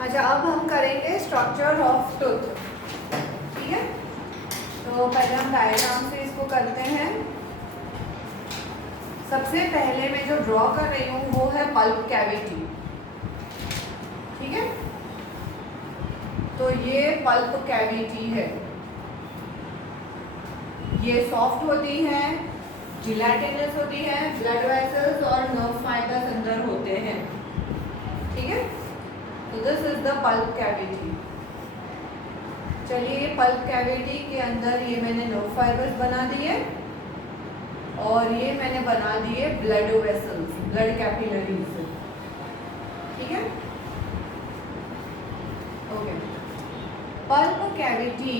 अच्छा, अब हम करेंगे स्ट्रक्चर ऑफ टूथ। ठीक है, तो पहले हम डायग्राम से इसको करते हैं। सबसे पहले मैं जो ड्रॉ कर रही हूँ वो है पल्प कैविटी। ठीक है, तो ये पल्प कैविटी है। ये सॉफ्ट होती है, जिलेटिनस होती है, ब्लड वेसल्स और नर्व फाइबर्स अंदर होते हैं। ठीक है, तो this is the pulp cavity. चलिए, पल्प कैविटी के अंदर ये मैंने नर्व फाइबर्स बना दिए और ये मैंने बना दिए ब्लड वेसल्स, ब्लड कैपिलरीज। ठीक है, ओके। पल्प कैविटी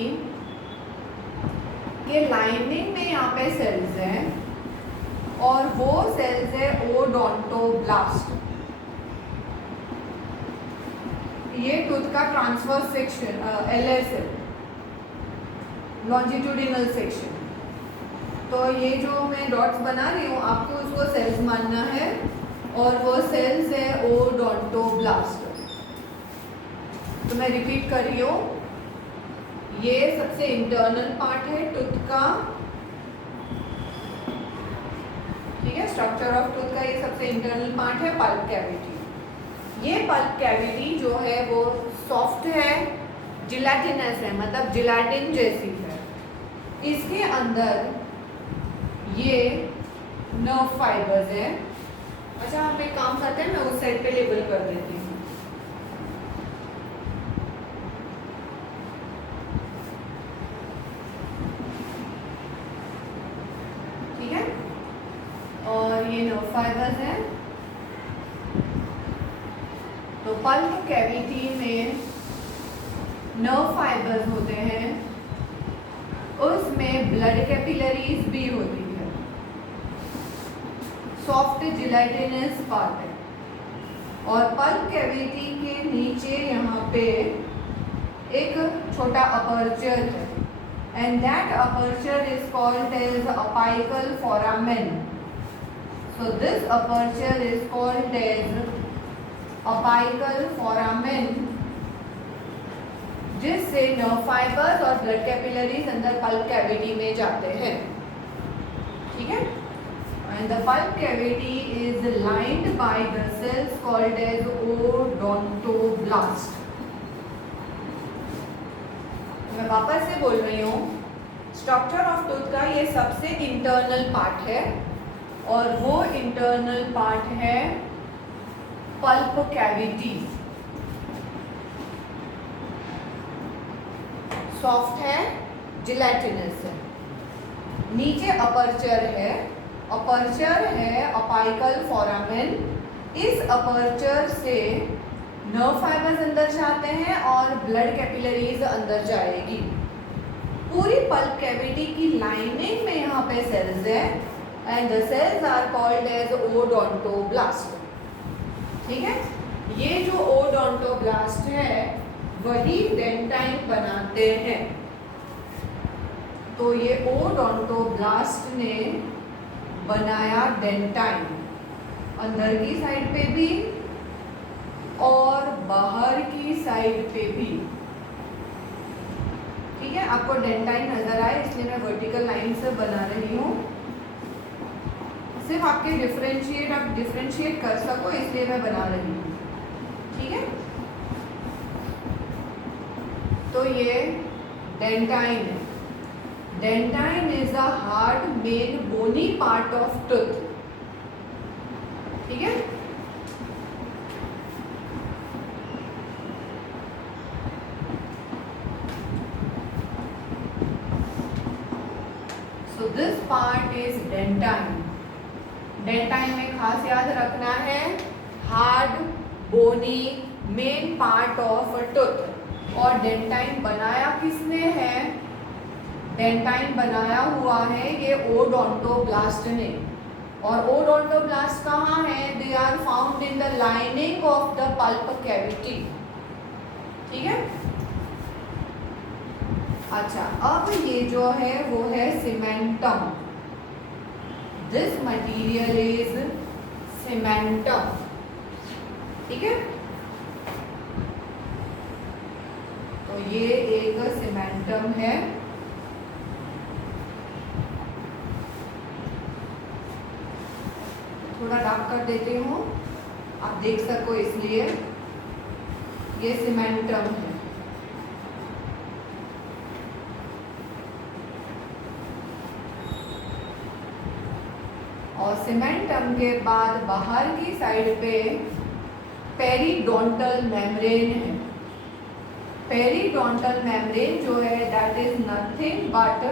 के लाइनिंग में यहाँ पे सेल्स हैं और वो सेल्स है ओडोंटोब्लास्ट। ये टूथ का ट्रांसवर्स सेक्शन एलएस है, लॉन्जिट्यूडिनल सेक्शन। तो ये जो मैं डॉट्स बना रही हूँ आपको उसको सेल्स मानना है और वो सेल्स है ओडोंटोब्लास्ट। तो मैं रिपीट कर रही हूँ, ये सबसे इंटरनल पार्ट है टूथ का। ठीक है, स्ट्रक्चर ऑफ टूथ का ये सबसे इंटरनल पार्ट है पल्प कैविटी। ये पल्प कैविटी जो है वो सॉफ्ट है, जिलेटिनस है, मतलब जिलेटिन जैसी है। इसके अंदर ये नर्व फाइबर्स है। अच्छा, हम एक काम करते हैं, मैं उस साइड पे लेबल कर देती हूँ। ठीक है, और ये नर्व फाइबर्स हैं। तो पल्प कैविटी में नर्व फाइबर्स होते हैं, उसमें ब्लड कैपिलरीज भी होती है, सॉफ्ट जिलेटिनस पार्ट है। और पल्प कैविटी के नीचे यहाँ पे एक छोटा अपर्चर है and that aperture is called as apical foramen. So this aperture is called as apical foramen, जिससे नर्व फाइबर्स और ब्लड कैपिलरीज अंदर पल्प कैविटी में जाते हैं। ठीक है, and the pulp cavity is lined by the cells called as odontoblast. मैं वापस से बोल रही हूँ, स्ट्रक्चर ऑफ टूथ का ये सबसे इंटरनल पार्ट है और वो इंटरनल पार्ट है पल्प कैविटी। सॉफ्ट है, जिलेटिनस है। नीचे अपर्चर है, अपर्चर है अपाइकल फोरामेन। इस अपर्चर से नर्व फाइबर्स अंदर जाते हैं और ब्लड कैपिलरीज अंदर जाएगी। पूरी पल्प कैविटी की लाइनिंग में यहाँ पे सेल्स है and the cells are called as odontoblast. ठीक है, ये जो ओडोंटोब्लास्ट है वही डेंटाइन बनाते हैं। तो ये ओडोंटोब्लास्ट ने बनाया डेंटाइन, अंदर की साइड पे भी और बाहर की साइड पे भी। ठीक है, आपको डेंटाइन नजर आए इसलिए मैं वर्टिकल लाइन से बना रही हूँ, सिर्फ आपके आप डिफरेंशिएट कर सको इसलिए मैं बना रही हूँ। ठीक है, तो ये डेंटाइन है। Dentine is the hard main bony part of tooth. ठीक है, so this part is dentine. Dentine में खास याद रखना है, hard bony main part of tooth. और डेंटाइन बनाया किसने है? डेंटाइन बनाया हुआ है ये ओडोंटोब्लास्ट ने। और ओडोंटोब्लास्ट कहाँ है? They are found in the lining of the pulp cavity. ठीक है, अच्छा, अब ये जो है वो है cementum. This material is cementum. ठीक है, तो ये एक सीमेंटम है। थोड़ा डार्क कर देती हूँ, आप देख सको इसलिए। ये सीमेंटम है। और सीमेंटम के बाद बाहर की साइड पे पेरिडोंटल मेम्ब्रेन है। पेरिडोंटल मेम्ब्रेन जो है that is nothing but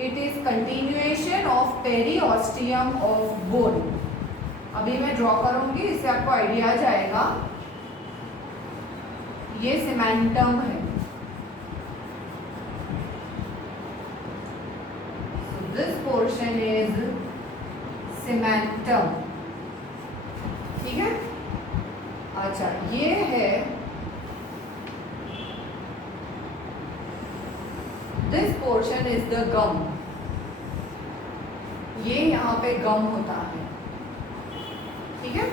it is continuation of periosteum of bone. अभी मैं ड्रॉ करूंगी, इससे आपको आइडिया आ जाएगा। ये सीमेंटम है। This portion is cementum. ठीक है। अच्छा, ये है this portion is the gum. ये यहाँ पे गम होता है। ठीक है।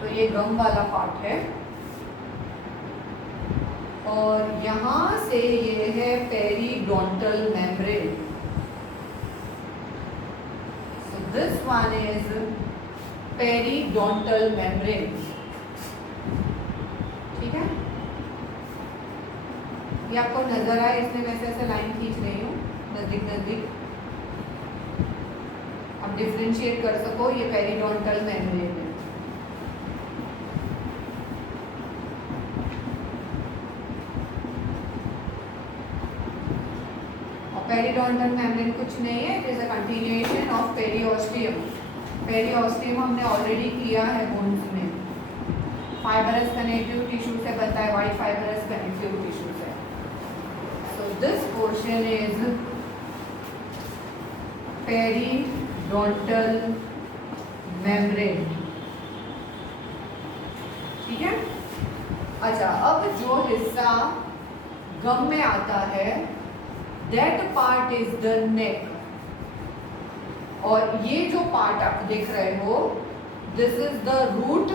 तो ये गम वाला पार्ट है। और यहाँ से ये है periodontal membrane. So this one is periodontal membrane. ठीक है। ये आपको नजर आए इसलिए मैं ऐसे लाइन खींच रही हूँ नजदीक नजदीक, आप डिफरेंशिएट कर सको। ये पेरिडोंटल मेम्ब्रेन है। और पेरिडोंटल मेम्ब्रेन कुछ नहीं है, it is a continuation of periosteum. Periosteum हमने ऑलरेडी किया है बोन्स में। फाइबरस कनेक्टिव टिश्यू से बनता है, वाइट फाइबरस कनेक्टिव टिश्यू से। So this portion is periodontal membrane. ठीक है। अच्छा, अब जो हिस्सा गम में आता है that part is the neck. और ये जो पार्ट आप देख रहे हो दिस इज द रूट।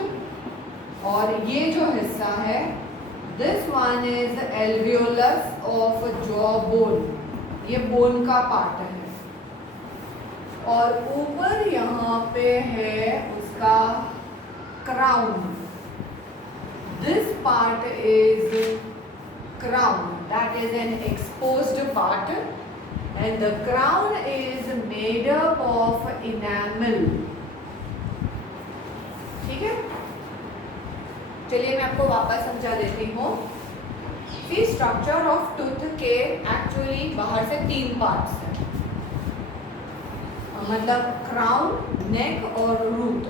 और ये जो हिस्सा है this one is alveolus of jaw bone. ये बोन का पार्ट है। और ऊपर यहाँ पे है उसका crown. This part is crown, that is an exposed part and the crown is made up of enamel. ठीक है। चलिए मैं आपको वापस समझा देती हूँ कि स्ट्रक्चर ऑफ टूथ के एक्चुअली बाहर से 3 पार्ट्स हैं, मतलब क्राउन, नेक और रूट।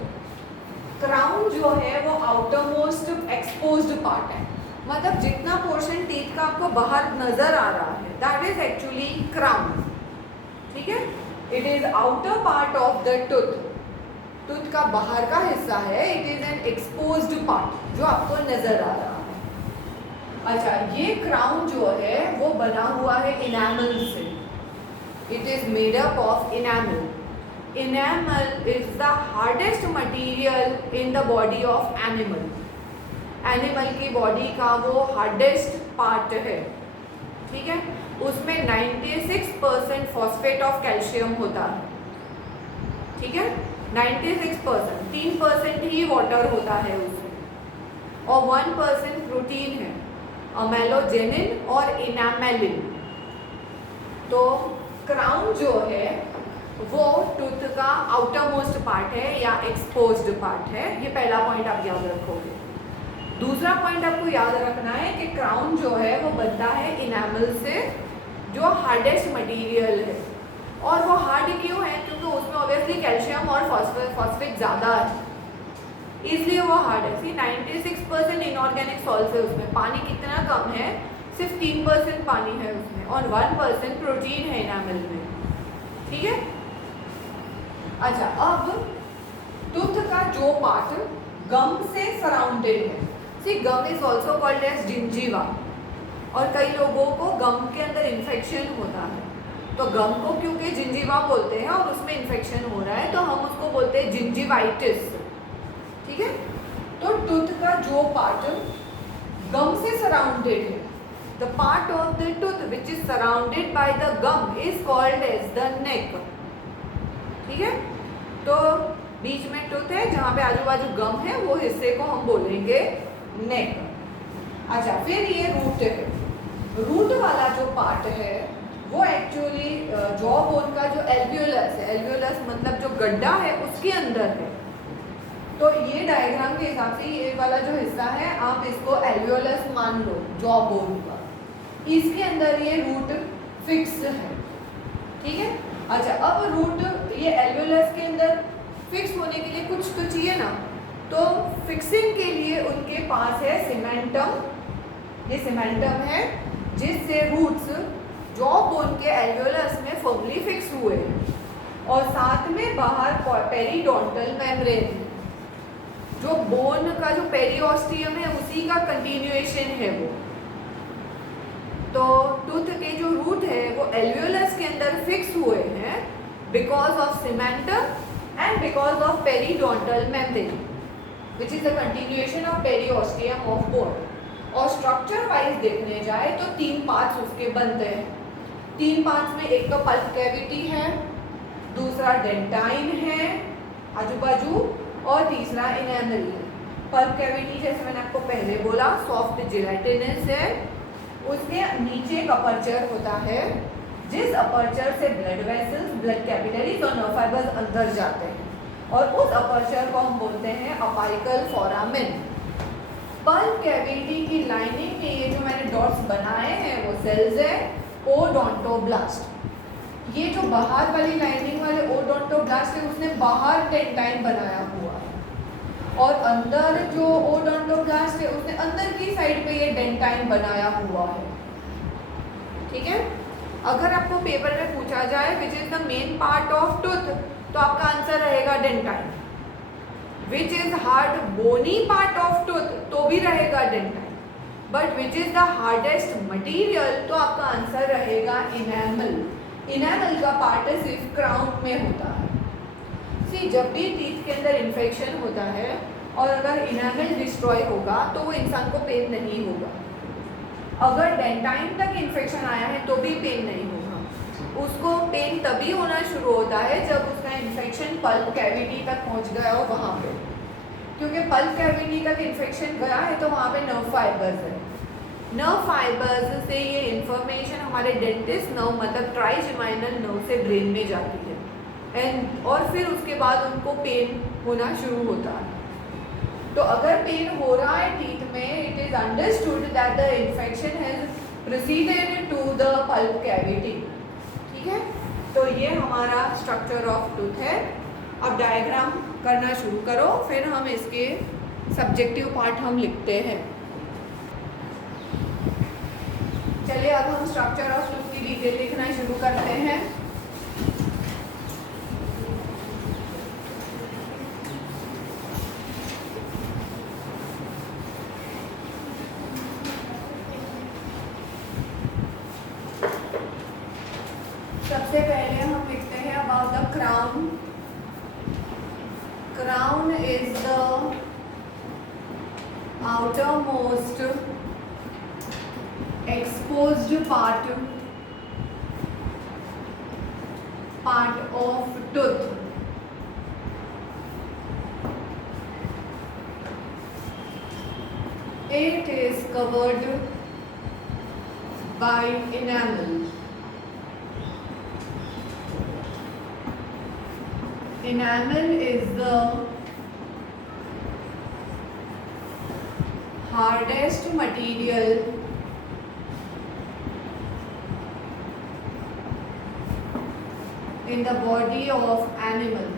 क्राउन जो है वो आउटर मोस्ट एक्सपोज्ड पार्ट है, मतलब जितना पोर्शन टीथ का आपको बाहर नजर आ रहा है दैट इज एक्चुअली क्राउन। ठीक है। It is outer part of the tooth. Tooth का बाहर का हिस्सा है, it is an exposed part जो आपको नजर आ रहा है। अच्छा, ये क्राउन जो है वो बना हुआ है इनैमल से। It is made up of enamel. Enamel is the hardest material in the body of animal. Animal की बॉडी का वो हार्डेस्ट पार्ट है। ठीक है। उसमें 96% फॉस्फेट ऑफ कैल्शियम होता है। ठीक है। 96%, 3% ही वाटर होता है उसमें और 1% प्रोटीन है, अमेलोजेनिन और इनामेलिन। तो क्राउन जो है वो टूथ का आउटर मोस्ट पार्ट है या एक्सपोज्ड पार्ट है। ये पहला पॉइंट आप याद रखोगे। दूसरा पॉइंट आपको याद रखना है कि क्राउन जो है वो बनता है इनामल से, जो हार्डेस्ट मटेरियल है। और वो हार्ड क्यों है? क्योंकि उसमें ऑब्वियसली कैल्शियम और फॉस्फेट ज़्यादा है, इसलिए वो हार्ड है। सी 96% इनऑर्गेनिक सॉल्ट है उसमें। पानी कितना कम है, सिर्फ 3% पानी है उसमें और 1% प्रोटीन है इनामल में। ठीक है। अच्छा, अब टूथ का जो पार्ट गम से सराउंडेड है, सी गम इज ऑल्सो कॉल्ड एज जिंजीवा। और कई लोगों को गम के अंदर इन्फेक्शन होता है, तो गम को क्योंकि जिंजीवा बोलते हैं और उसमें इन्फेक्शन हो रहा है तो हम उसको बोलते हैं जिंजीवाइटिस। ठीक है। तो टूथ का जो पार्ट गम से सराउंडेड है The part of the tooth which is surrounded by the gum is called as the neck. ठीक है, तो बीच में टूथ है, जहाँ पे आजू बाजू गम है, वो हिस्से को हम बोलेंगे नेक. अच्छा, फिर ये रूट है. रूट वाला जो पार्ट है वो एक्चुअली जॉ बोन का जो एल्वियोलस है, एल्वियोलस मतलब जो गड्ढा है उसके अंदर है. तो ये डायग्राम के हिसाब से ये वाला जो हिस्सा है आप इसको एल्वियोलस मान लो, जॉ बोन का. इसके अंदर ये रूट फिक्स है. ठीक है. अच्छा, अब रूट ये एल्वियोलस के अंदर फिक्स होने के लिए कुछ तो चाहिए ना, तो फिक्सिंग के लिए उनके पास है सीमेंटम. ये सीमेंटम है जिससे रूट्स जॉ बोन के एल्वियोलस में फर्मली फिक्स हुए हैं. और साथ में बाहर पेरिडोंटल मेम्ब्रेन, जो बोन का जो पेरिओस्टियम है उसी का कंटिन्यूएशन है वो. तो टूथ के जो रूट है वो एल्वियोलस के अंदर फिक्स हुए हैं because of cementum and because of periodontal membrane which is the continuation of periosteum of bone. और स्ट्रक्चर वाइज देखने जाए तो 3 पार्ट्स उसके बनते हैं. 3 पार्ट्स में एक तो पल्प कैविटी है, दूसरा डेंटाइन है आजू बाजू, और तीसरा इनेमल है. पल्प कैविटी जैसे मैंने आपको पहले बोला सॉफ्ट जिलेटिनस है. उसके नीचे एक अपर्चर होता है, जिस अपर्चर से ब्लड वेसल्स, ब्लड कैपिलरीज और नर्व फाइबर्स अंदर जाते हैं, और उस अपर्चर को हम बोलते हैं अपाइकल फोरामेन. पल्प कैविटी की लाइनिंग में ये जो मैंने डॉट्स बनाए हैं वो सेल्स है ओडोंटोब्लास्ट. ये जो बाहर वाली लाइनिंग वाले ओडोंटोब्लास्ट है उसने बाहर डेंटाइन बनाया हुआ है, और अंदर जो ओडोंटोब्लास्ट है उसने अंदर की साइड पे ये डेंटाइन बनाया हुआ है. ठीक है. अगर आपको पेपर में पूछा जाए which is the main part of tooth, तो आपका आंसर रहेगा dentine. Which is hard bony part of tooth, तो भी रहेगा dentine. But which is the hardest material, तो आपका आंसर रहेगा इनेमल. इनेमल का पार्ट सिर्फ क्राउन में होता है. सी, जब भी टीथ के अंदर इन्फेक्शन होता है और अगर इनेमल डिस्ट्रॉय होगा तो वो इंसान को पेन नहीं होगा. अगर डेंटाइन तक इन्फेक्शन आया है तो भी पेन नहीं होगा. उसको पेन तभी होना शुरू होता है जब उसका इन्फेक्शन पल्प कैविटी तक पहुंच गया हो वहाँ पे, क्योंकि पल्प कैविटी तक इन्फेक्शन गया है तो वहाँ पे नर्व फाइबर्स है. नर्व फाइबर्स से ये इंफॉर्मेशन हमारे डेंटिस्ट नर्व मतलब ट्राइजेमिनल नर्व से ब्रेन में जाती है, और फिर उसके बाद उनको पेन होना शुरू होता है. तो अगर पेन हो रहा है टीथ में, it is understood that the infection has proceeded to the pulp cavity. ठीक है. तो ये हमारा स्ट्रक्चर ऑफ टूथ है. अब डायग्राम करना शुरू करो, फिर हम इसके सब्जेक्टिव पार्ट हम लिखते हैं. चलिए अब हम स्ट्रक्चर ऑफ टूथ की डिटेल लिखना शुरू करते हैं. सबसे पहले हम लिखते हैं about the crown. Crown is the outermost exposed part of tooth. It is covered by enamel. Enamel is the hardest material in the body of animal.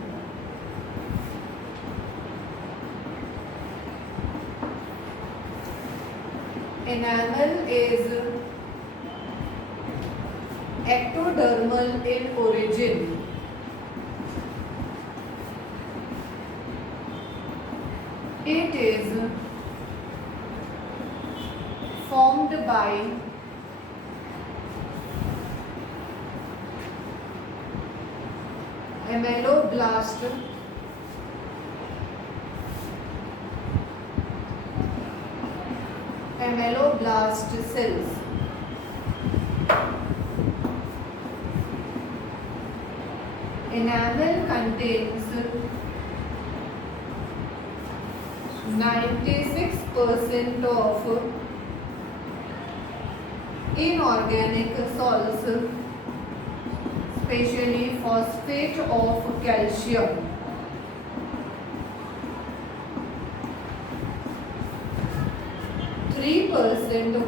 Enamel is ectodermal in origin. It is formed by ameloblast cells. enamel contains 96% of inorganic salts, especially phosphate of calcium. %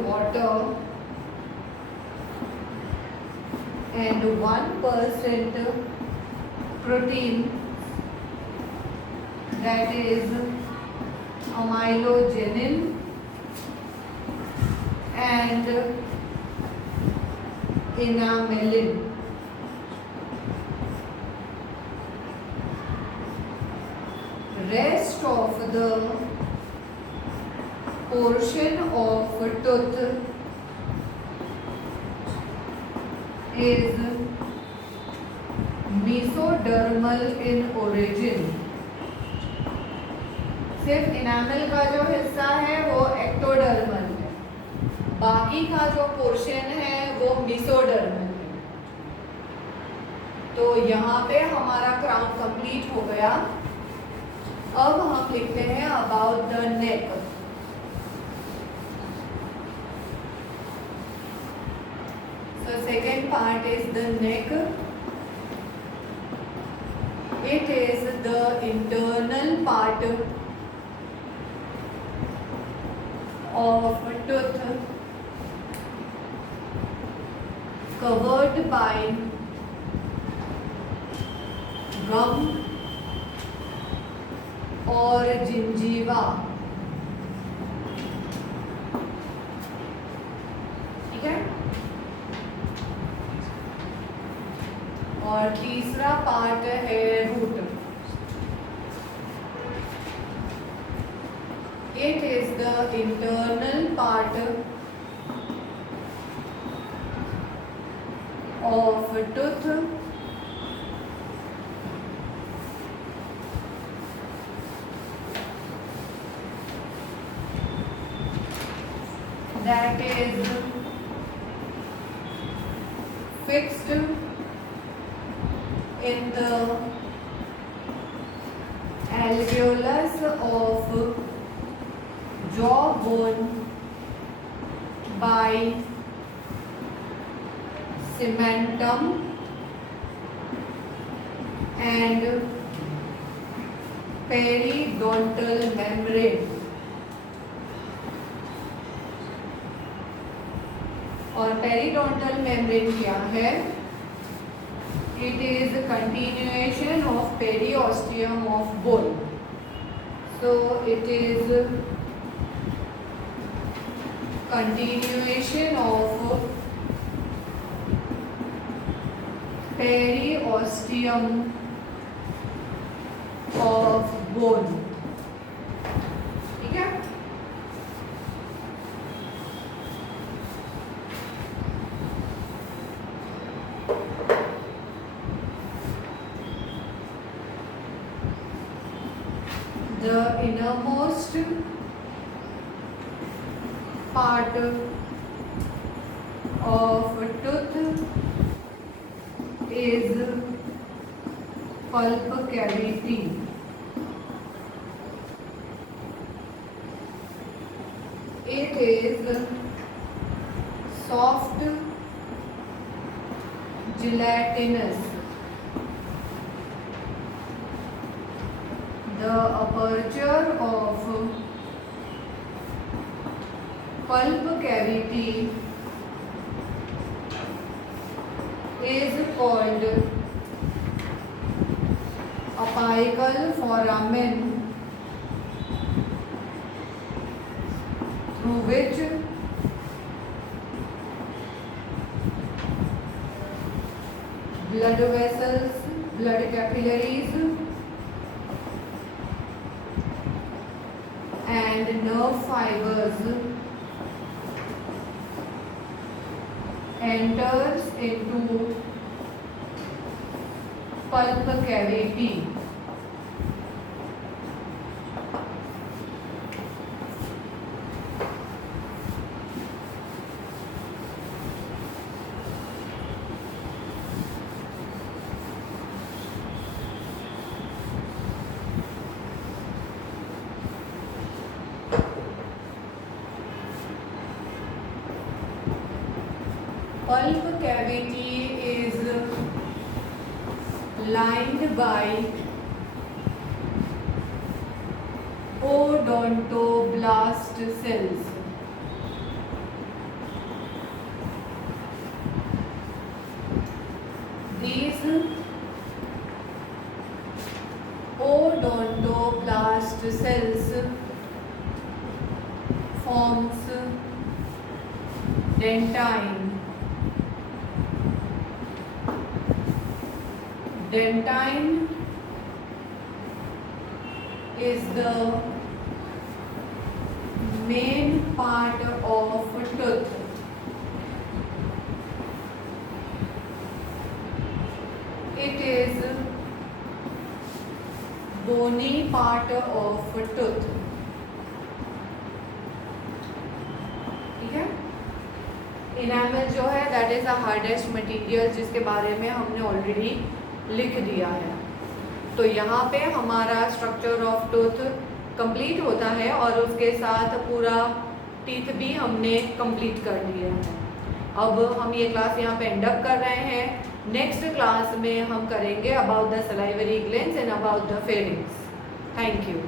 water and 1% protein, that is amylogenin, and enamelin. Rest of the portion of tooth is mesodermal in origin. सिर्फ enamel का जो हिस्सा है वो ectodermal है, बाकी का जो पोर्शन है वो मिसोडर्मल है। तो यहाँ पे हमारा क्राउन कंप्लीट हो गया। अब हम लिखते हैं about the neck. So second part is the neck. It is the internal part of tooth covered by gum और gingiva. ठीक है। और तीसरा पार्ट है root. It is the internal part of tooth that is fixed in the alveolus of jawbone by cementum and periodontal membrane. और periodontal membrane क्या है? It is a continuation of periosteum of bone. So it is continuation of periosteum of bone. ठीक है? The innermost part of tooth is pulp cavity. It is soft, gelatinous. The aperture of pulp cavity is called apical foramen, through which blood vessels, blood capillaries and nerve fibers enters into pulp cavity. Pulp cavity is lined by odontoblast cells. These odontoblast cells forms dentine. Dentine is the main part of tooth. It is bony part of tooth. ठीक है। Enamel जो है that is a hardest material, जिसके बारे में हमने already लिख दिया है। तो यहाँ पे हमारा स्ट्रक्चर ऑफ टूथ कंप्लीट होता है और उसके साथ पूरा टीथ भी हमने कंप्लीट कर लिया है। अब हम ये क्लास यहाँ पे एंड अप कर रहे हैं। नेक्स्ट क्लास में हम करेंगे about the salivary glands and about the pharynx. Thank you.